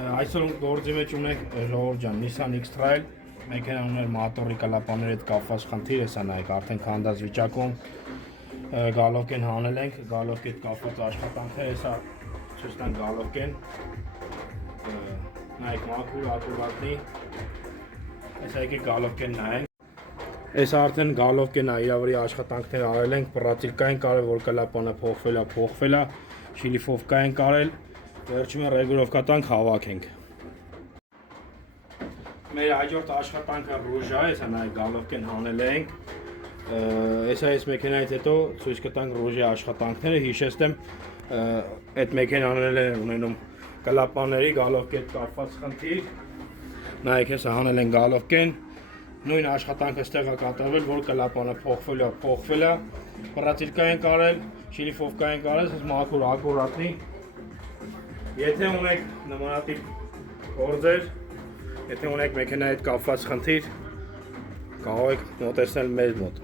Այսօր գործի մեջ ունենք ժողովուրդ ջան, Nissan X-Trail, մեքենան ուներ մատորի կլապանների հետ կապված խնդիր, հեսա նայեք, արդեն քանդած վիճակում, գալովկեն հանել ենք, գալովկի հետ կապված աշխատանքներ, հեսա ցույց տանք գալովկեն, նայեք մաքուր, ակուրատնի, հեսա եկեք գալովկեն նայենք, հեսա արդեն գալովկեն իր վրա աշխատանքներ արել ենք, պրատիկա ենք արել, որ կլապանը փոխվել է, շիլիֆովկա ենք արել, վերջում ռեգուլովկա տանք հավաքենք։ Մեր հաջորդ աշխատանքը ռուժա է, հեսա նայեք գալովկեն հանել ենք, հեսա այս մեքենայից հետո ցույց կտանք ռուժի աշխատանքները, հիշեցնեմ, այդ մեքենաները ունենում կլապանների գալովկի հետ կապված խնդիր, նայեք հեսա հանել են գալովկեն, նույն աշխատանքը ստեղ է կատարվել, որ կլապանը փոխվել է, պրատիկա ենք արել, շիլիֆովկա ենք արել, հեսա մաքուր ակուրատնի։ Եթե ունեք նմանատիպ գործեր, եթե ունեք մեքենայի հետ կապված խնդիր, կարող եք մոտեցնել մեզ մոտ։